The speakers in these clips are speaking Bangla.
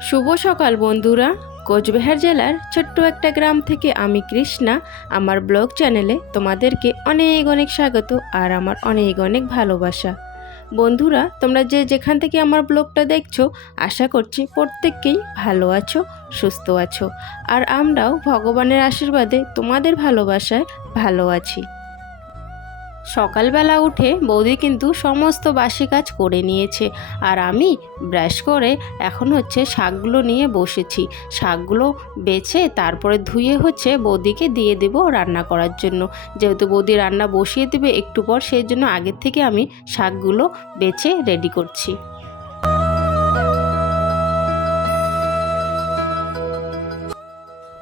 শুভ সকাল বন্ধুরা। কোচবিহার জেলার ছোট্ট একটা গ্রাম থেকে আমি কৃষ্ণা, আমার ব্লগ চ্যানেলে তোমাদেরকে অনেক অনেক স্বাগত আর আমার অনেক অনেক ভালোবাসা। বন্ধুরা, তোমরা যে যেখান থেকে আমার ব্লগটা দেখছ, আশা করছি প্রত্যেককেই ভালো আছো, সুস্থ আছো। আর আমরাও ভগবানের আশীর্বাদে তোমাদের ভালোবাসায় ভালো আছি। সকালবেলা উঠে বৌদি কিন্তু সমস্ত বাসি কাজ করে নিয়েছে। আর আমি ব্রাশ করে এখন হচ্ছে শাকগুলো নিয়ে বসেছি। শাকগুলো বেছে তারপরে ধুয়ে হচ্ছে বৌদিকে দিয়ে দেব রান্না করার জন্য। যেহেতু বৌদি রান্না বসিয়ে দেবে একটু পর, সেই জন্য আগের থেকে আমি শাকগুলো বেছে রেডি করছি।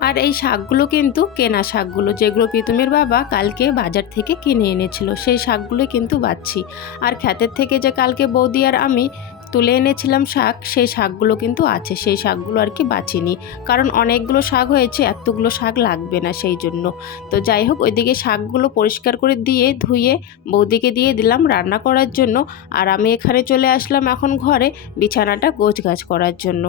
আর এই শাকগুলো কিন্তু কেনা শাকগুলো, যেগুলো প্রীতমের বাবা কালকে বাজার থেকে কিনে এনেছিল, সেই শাকগুলো কিন্তু বাচ্ছি। আর ক্ষেতের থেকে যে কালকে বৌদি আর আমি তুলে এনেছিলাম শাক, সেই শাকগুলো কিন্তু আছে, সেই শাকগুলো আর কি বাঁচিনি। কারণ অনেকগুলো শাক হয়েছে, এতগুলো শাক লাগবে না সেই জন্য। তো যাই হোক, ওইদিকে শাকগুলো পরিষ্কার করে দিয়ে ধুয়ে বৌদিকে দিয়ে দিলাম রান্না করার জন্য। আর আমি এখানে চলে আসলাম এখন ঘরে বিছানাটা গোছ গাছ করার জন্য।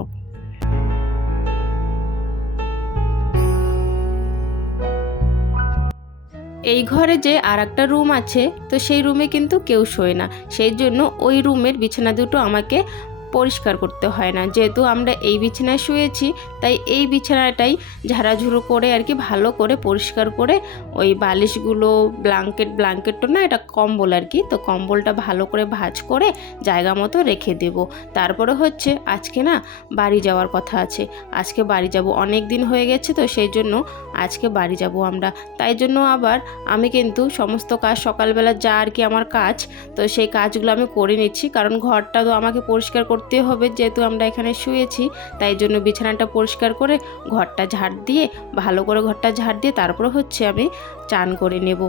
এই ঘরে যে আর একটা রুম আছে, তো সেই রুমে কিন্তু কেউ শোয় না। সেই জন্য ওই রুমের বিছানা দুটো আমাকে পরিষ্কার করতে হয় না। যেহেতু আমরা এই বিছানায় শুয়েছি, তাই এই বিছানাটাই ঝাড়াঝুড়ো করে আর কি ভালো করে পরিষ্কার করে ওই বালিশগুলো ব্ল্যাঙ্কেট তো না, এটা কম্বল আর কি, তো কম্বলটা ভালো করে ভাঁজ করে জায়গা মতো রেখে দেব। তারপরে হচ্ছে আজকে না বাড়ি যাওয়ার কথা আছে। আজকে বাড়ি যাব, অনেক দিন হয়ে গেছে তো সেই জন্য আজকে বাড়ি যাব আমরা। তাই জন্য আবার আমি কিন্তু সমস্ত কাজ, সকালবেলা যা আর কি আমার কাজ, তো সেই কাজগুলো আমি করে নিচ্ছি। কারণ ঘরটা তো আমাকে পরিষ্কার করতে হবে যেহেতু আমরা এখানে শুয়েছি, তাই জন্য বিছানাটা পরিষ্কার করে ঘরটা ঝাড় দিয়ে, ভালো করে ঘরটা ঝাড় দিয়ে তারপর হচ্ছে আমি চান করে নেব।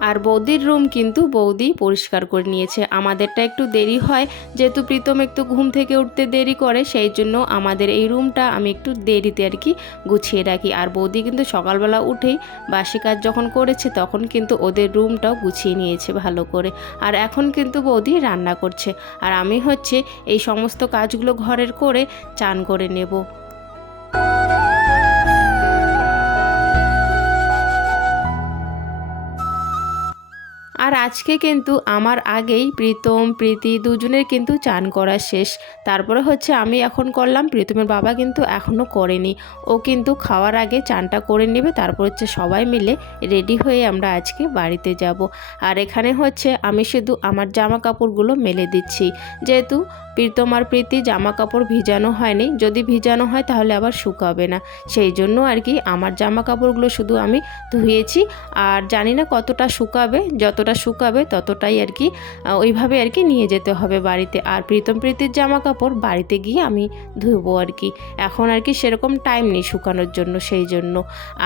আর বৌদির রুম কিন্তু বৌদি পরিষ্কার করে নিয়েছে। আমাদেরটা একটু দেরি হয়, যেহেতু প্রীতম একটু ঘুম থেকে উঠতে দেরি করে, সেই জন্য আমাদের এই রুমটা আমি একটু দেরিতে আর কি গুছিয়ে রাখি। আর বৌদি কিন্তু সকালবেলা উঠেই বাসি কাজ যখন করেছে, তখন কিন্তু ওদের রুমটাও গুছিয়ে নিয়েছে ভালো করে। আর এখন কিন্তু বৌদি রান্না করছে। আর আমি হচ্ছে এই সমস্ত কাজগুলো ঘরের করে চান করে নেব। আর আজকে কিন্তু আমার আগেই প্রীতম, প্রীতি দুজনের কিন্তু চান করা শেষ। তারপরে হচ্ছে আমি এখন করলাম, প্রীতমের বাবা কিন্তু এখনও করেনি। ও কিন্তু খাওয়ার আগে চানটা করে নেবে, তারপর হচ্ছে সবাই মিলে রেডি হয়ে আমরা আজকে বাড়িতে যাব। আর এখানে হচ্ছে আমি শুধু আমার জামা কাপড়গুলো মেলে দিচ্ছি। যেহেতু প্রীতম আর প্রীতি জামা কাপড় ভিজানো হয়নি। যদি ভিজানো হয় তাহলে আবার শুকাবে না। সেই জন্য আর কি আমার জামা কাপড়গুলো শুধু আমি ধুয়েছি। আর জানি না কতটা শুকাবে, যতটা শুকাবে ততটাই আর কি ওইভাবে আর কি নিয়ে যেতে হবে বাড়িতে। আর প্রীতম প্রীতির জামা কাপড় বাড়িতে গিয়ে আমি ধুবো আর কি। এখন আর কি সেরকম টাইম নেই শুকানোর জন্য সেই জন্য।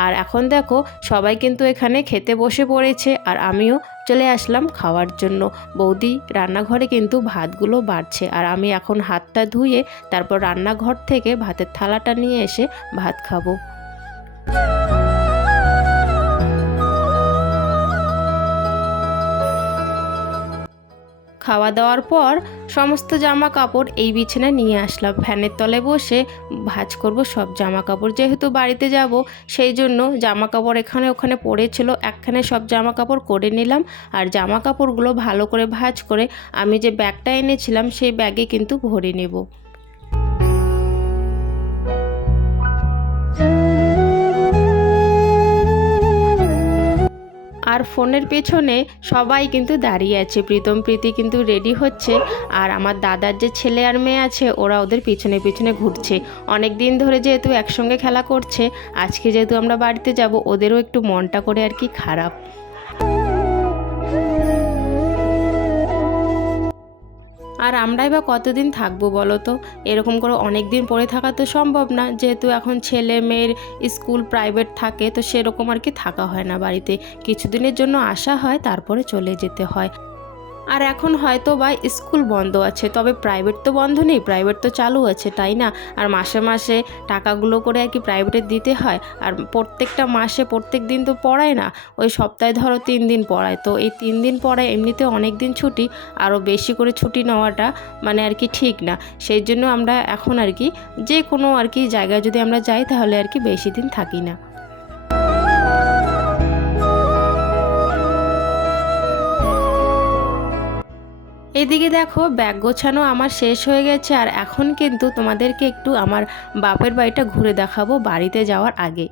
আর এখন দেখো সবাই কিন্তু এখানে খেতে বসে পড়েছে। আর আমিও চলে আসলাম খাওয়ার জন্য। বৌদি, রান্নাঘরে কিন্তু ভাতগুলো বাড়ছে আর আমি এখন হাতটা ধুয়ে তারপর রান্নাঘর থেকে ভাতের থালাটা নিয়ে এসে ভাত খাব। খাওয়া দাওয়ার পর সমস্ত জামা কাপড় এই বিছানায় নিয়ে আসলাম। ফ্যানের তলে বসে ভাজ করব সব জামা কাপড় যেহেতু বাড়িতে যাব, সেই জন্য জামা কাপড় এখানে ওখানে পড়েছিল। একখানে সব জামা কাপড় করে নিলাম আর জামা কাপড়গুলো ভালো করে ভাজ করে আমি যে ব্যাগটা এনেছিলাম, সেই ব্যাগে কিন্তু ভরে নেব। আর ফোনের পেছনে সবাই কিন্তু দাঁড়িয়ে আছে। প্রীতম, প্রীতি কিন্তু রেডি হচ্ছে। আর আমার দাদার যে ছেলে আর মেয়ে আছে, ওরা ওদের পিছনে পিছনে ঘুরছে। অনেক দিন ধরে যেহেতু একসঙ্গে খেলা করছে, আজকে যেহেতু আমরা বাড়িতে যাব, ওদেরও একটু মনটা করে আর কি খারাপ। আর আমরাই বা কতদিন থাকব বলো তো? এরকম করে অনেক দিন পরে থাকা তো সম্ভব না। যেহেতু এখন ছেলে মেয়ের স্কুল প্রাইভেট থাকে, তো সেরকম আর কি থাকা হয় না বাড়িতে। কিছুদিনের জন্য আসা হয়, তারপরে চলে যেতে হয়। আর এখন হয়তো বা স্কুল বন্ধ আছে, তবে প্রাইভেট তো বন্ধ নেই প্রাইভেট তো চালু আছে, তাই না? আর মাসে মাসে টাকাগুলো করে আর কি প্রাইভেটে দিতে হয়, আর প্রত্যেকটা মাসে প্রত্যেক দিন তো পড়ায় না, ওই সপ্তাহে ধরো তিন দিন পড়ায়, তো এই তিন দিন পড়ায় এমনিতে অনেক দিন ছুটি আরও বেশি করে ছুটি নেওয়াটা মানে আর কি ঠিক না, সেই জন্য আমরা এখন আর কি যে কোনো আর কি জায়গায় যদি আমরা যাই তাহলে আর কি বেশি দিন থাকি না। এদিকে দেখো, ব্যাগ গোছানো আমার শেষ হয়ে গেছে আর এখন কিন্তু তোমাদেরকে একটু আমার বাপের বাড়িটা ঘুরে দেখাবো বাড়িতে যাওয়ার আগে।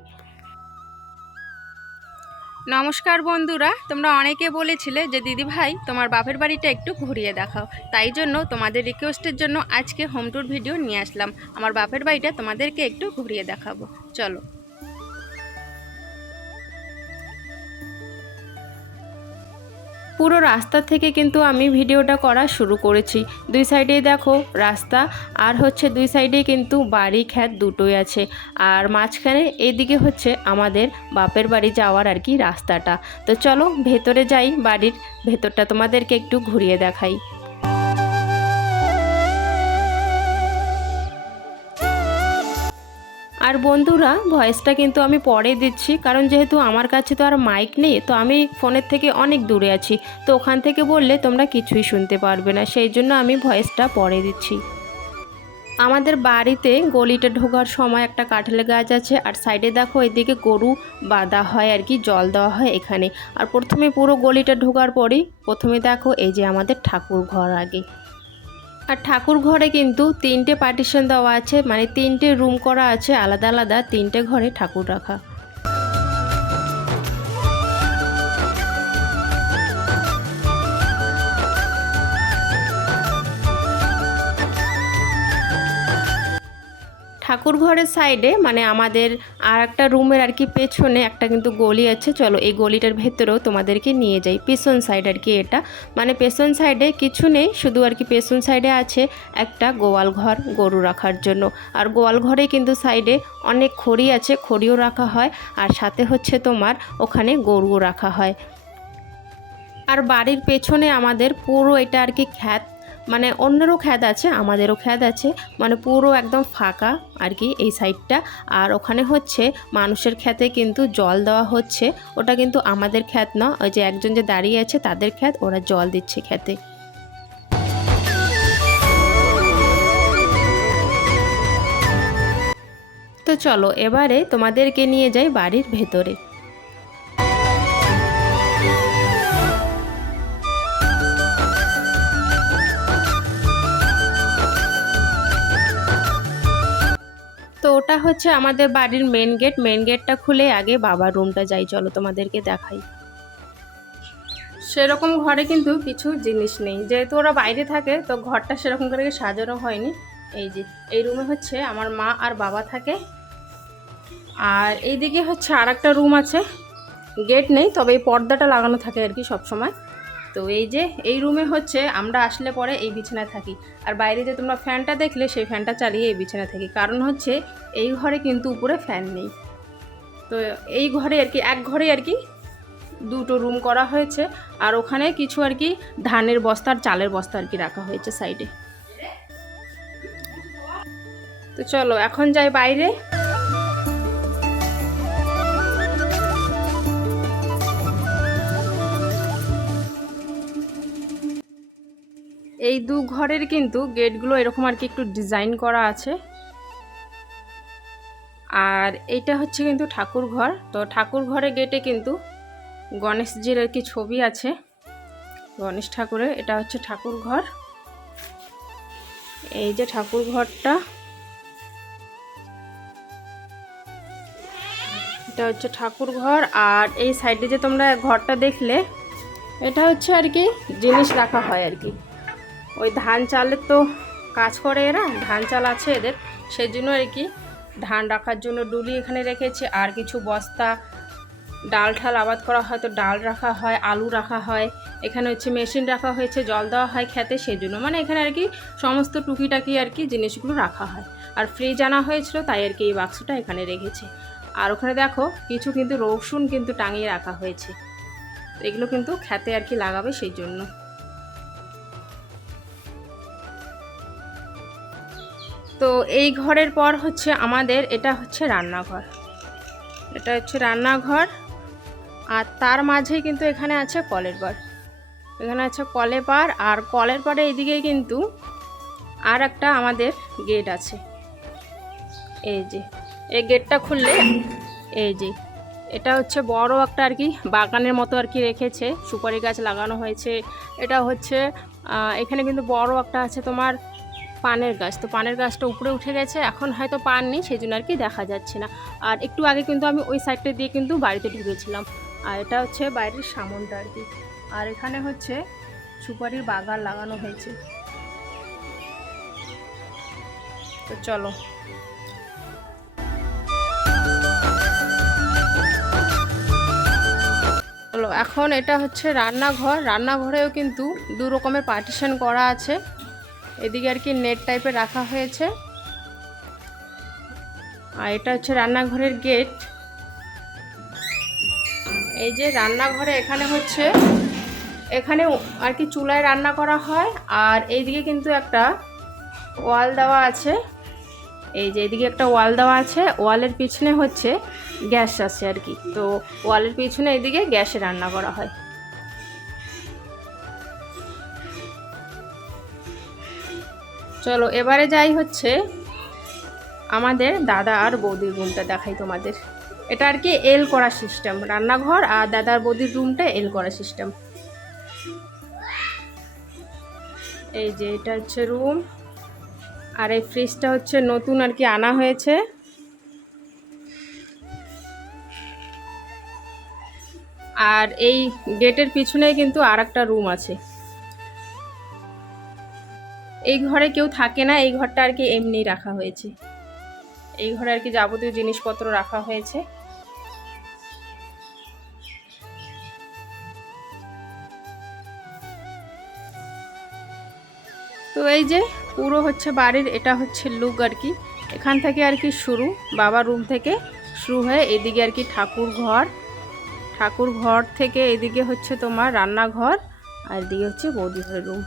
নমস্কার বন্ধুরা, তোমরা অনেকে বলেছিলে যে দিদি ভাই তোমার বাপের বাড়িটা একটু ঘুরিয়ে দেখাও। তাই জন্য তোমাদের রিকোয়েস্টের জন্য আজকে হোম ট্যুর ভিডিও নিয়ে আসলাম। আমার বাপের বাড়িটা তোমাদেরকে একটু ঘুরিয়ে দেখাবো। চলো। পুরো রাস্তা থেকে কিন্তু আমি ভিডিওটা করা শুরু করেছি। দুই সাইডেই দেখো রাস্তা, আর হচ্ছে দুই সাইডেই কিন্তু বাড়ি খ্যাত দুটোই আছে। আর মাঝখানে এদিকে হচ্ছে আমাদের বাপের বাড়ি যাওয়ার আর কি রাস্তাটা। তো চলো ভেতরে যাই, বাড়ির ভেতরটা তোমাদেরকে একটু ঘুরিয়ে দেখাই। আর বন্ধুরা, ভয়েসটা কিন্তু আমি পরে দিচ্ছি, কারণ যেহেতু আমার কাছে তো আর মাইক নেই, তো আমি ফোনের থেকে অনেক দূরে আছি, তো ওখান থেকে বললে তোমরা কিছুই শুনতে পারবে না, সেই জন্য আমি ভয়েসটা পরে দিচ্ছি। আমাদের বাড়িতে গলিটা ঢোকার সময় একটা কাঁঠাল গাছ আছে, আর সাইডে দেখো এদিকে গরু বাঁধা হয় আর কি, জল দেওয়া হয় এখানে। আর প্রথমে পুরো গলিটা ঢোকার পরেই, প্রথমে দেখো এই যে আমাদের ঠাকুর ঘর আগে। আর ঠাকুর ঘরে কিন্তু তিনটে পার্টিশন দেওয়া আছে মানে তিনটে রুম করা আছে, আলাদা আলাদা, তিনটে ঘরে ঠাকুর রাখা। ঠাকুর ঘরের সাইডে মানে আমাদের আর একটা রুমের আর কি পেছনে একটা কিন্তু গলি আছে। চলো এই গলিটার ভেতরেও তোমাদেরকে নিয়ে যাই। পেছন সাইড আর কি এটা। মানে পেছন সাইডে কিছু নেই, শুধু আর কি পেছন সাইডে আছে একটা গোয়াল ঘর গরু রাখার জন্য। আর গোয়াল ঘরে কিন্তু সাইডে অনেক খড়ি আছে, খড়িও রাখা হয়। আর সাথে হচ্ছে তোমার ওখানে গরুও রাখা হয়। আর বাড়ির পেছনে আমাদের পুরো এটা আর কি খ্যাত মানে অন্যেরও খ্যাত আছে, আমাদেরও খ্যাত আছে। মানে পুরো একদম ফাঁকা আর কি এই সাইডটা আর ওখানে হচ্ছে মানুষের খ্যাতে কিন্তু জল দেওয়া হচ্ছে। ওটা কিন্তু আমাদের খ্যাত না, ওই যে একজন যে দাঁড়িয়ে আছে তাদের খ্যাত, ওরা জল দিচ্ছে খ্যাতে। তো চলো, এবারে তোমাদেরকে নিয়ে যাই বাড়ির ভেতরে। হচ্ছে আমাদের বাড়ির মেন গেট মেন গেটটা খুলে আগে বাবার রুমটা যাই। চলো তোমাদেরকে দেখাই। সেরকম ঘরে কিন্তু কিছু জিনিস নেই। যেহেতু ওরা বাইরে থাকে, তো ঘরটা সেরকম করে সাজানো হয়নি। এই যে, এই রুমে হচ্ছে আমার মা আর বাবা থাকে। আর এইদিকে হচ্ছে আর একটা রুম আছে। গেট নেই, তবে এই পর্দাটা লাগানো থাকে আর কি সবসময়। তো এই যে, এই রুমে হচ্ছে আমরা আসলে পরে এই বিছানায় থাকি। আর বাইরে যে তোমরা ফ্যানটা দেখলে, সেই ফ্যানটা চালিয়ে এই বিছানায় থাকি। কারণ হচ্ছে, এই ঘরে কিন্তু উপরে ফ্যান নেই। তো এই ঘরে আর কি, এক ঘরে আর কি দুটো রুম করা হয়েছে। আর ওখানে কিছু আর কি ধানের বস্তা আর চালের বস্তা আর কি রাখা হয়েছে সাইডে তো চলো, এখন যাই বাইরে। এই দু ঘরের কিন্তু গেটগুলো এরকম আর কি একটু ডিজাইন করা আছে। আর এইটা হচ্ছে কিন্তু ঠাকুর ঘর। তো ঠাকুর ঘরের গেটে কিন্তু গণেশজির আর কি ছবি আছে। গণেশ ঠাকুরের, এটা হচ্ছে ঠাকুর ঘর। এই যে ঠাকুর ঘরটা, এটা হচ্ছে ঠাকুর ঘর। আর এই সাইডে যে তোমরা ঘরটা দেখলে, এটা হচ্ছে আর কি জিনিস রাখা হয় আর কি। ওই ধান চালের তো কাজ করে এরা, ধান চাল আছে এদের। সেই জন্য আর কি ধান রাখার জন্য ডুলি এখানে রেখেছে। আর কিছু বস্তা, ডাল ঠাল আবাদ করা হয়, তো ডাল রাখা হয়, আলু রাখা হয়। এখানে হচ্ছে মেশিন রাখা হয়েছে, জল দেওয়া হয় খেতে সেই জন্য মানে এখানে আর কি সমস্ত টুকিটাকি আর কি জিনিসগুলো রাখা হয়। আর ফ্রিজ আনা হয়েছিল, তাই আর কি এই বাক্সটা এখানে রেখেছে। আর ওখানে দেখো, কিছু কিন্তু রসুন কিন্তু টাঙিয়ে রাখা হয়েছে। এগুলো কিন্তু খেতে আর কি লাগাবে সেই জন্য তো এই ঘরের পর হচ্ছে আমাদের, এটা হচ্ছে রান্নাঘর। এটা হচ্ছে রান্নাঘর, আর তার মাঝে কিন্তু এখানে আছে কলের পার এখানে আছে কলের পার আর কলের পাড়ে এইদিকে কিন্তু আর একটা আমাদের গেট আছে। এই যে, এই গেটটা খুললে, এই যে, এটা হচ্ছে বড় একটা আর কি বাগানের মতো আর কি রেখেছে, সুপারি গাছ লাগানো হয়েছে। এটা হচ্ছে এখানে কিন্তু বড় একটা আছে তোমার পানের গাছ। তো পানের গাছটা উপরে উঠে গেছে, এখন হয়তো পান নেই সেই জন্য আর কি দেখা যাচ্ছে না। আর একটু আগে কিন্তু আমি ওই সাইডটা দিয়ে কিন্তু বাড়িতে ঢুকেছিলাম। আর এটা হচ্ছে বাইরের সামনটা আর কি। আর এখানে হচ্ছে সুপারির বাগান লাগানো হয়েছে। তো চলো। এখন এটা হচ্ছে রান্নাঘর। রান্নাঘরেও কিন্তু দু রকমের পার্টিশন করা আছে। এদিকে আর কি নেট টাইপের রাখা হয়েছে। আর এটা হচ্ছে রান্নাঘরের গেট এই যে রান্নাঘরে এখানে হচ্ছে, এখানে আর কি চুলায় রান্না করা হয়। আর এইদিকে কিন্তু একটা ওয়াল দেওয়া আছে। এই যে এদিকে একটা ওয়াল দেওয়া আছে। ওয়ালের পিছনে হচ্ছে গ্যাস আছে আর কি। তো ওয়ালের পিছনে এদিকে গ্যাসে রান্না করা হয়। চলো, এবারে যাই হচ্ছে আমাদের দাদা আর বৌদির রুমটা দেখাই তোমাদের। এটা আর কি এল করা সিস্টেম রান্নাঘর আর দাদার বৌদির রুমটা এল করা সিস্টেম এই যে এটা হচ্ছে রুম আর এই ফ্রিজটা হচ্ছে নতুন আর কি আনা হয়েছে। আর এই গেটের পিছনেই কিন্তু আর একটা রুম আছে। এই ঘরে কেউ থাকে না, এই ঘরটা আর কি এমনি রাখা হয়েছে। এই ঘরে আর কি যাবতীয় জিনিসপত্র রাখা হয়েছে। তো এই যে পুরো হচ্ছে বাড়ির, এটা হচ্ছে লুক আর কি। এখান থেকে আর কি শুরু, বাবার রুম থেকে শুরু হয়ে এদিকে আর কি ঠাকুর ঘর। ঠাকুর ঘর থেকে এদিকে হচ্ছে তোমার রান্নাঘর, আর এদিকে হচ্ছে বৌদিঘরের রুম।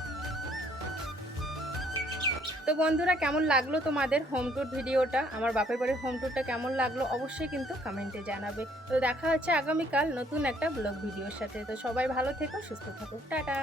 তো বন্ধুরা, কেমন লাগল তোমাদের হোম ট্যুর ভিডিওটা? আমার বাপের বাড়ির হোম ট্যুরটা কেমন লাগল অবশ্যই কিন্তু কমেন্টে জানাবে। তো দেখা হচ্ছে আগামীকাল নতুন একটা ব্লগ ভিডিওর সাথে। তো সবাই ভালো থেকো, সুস্থ থাকো। টাটা!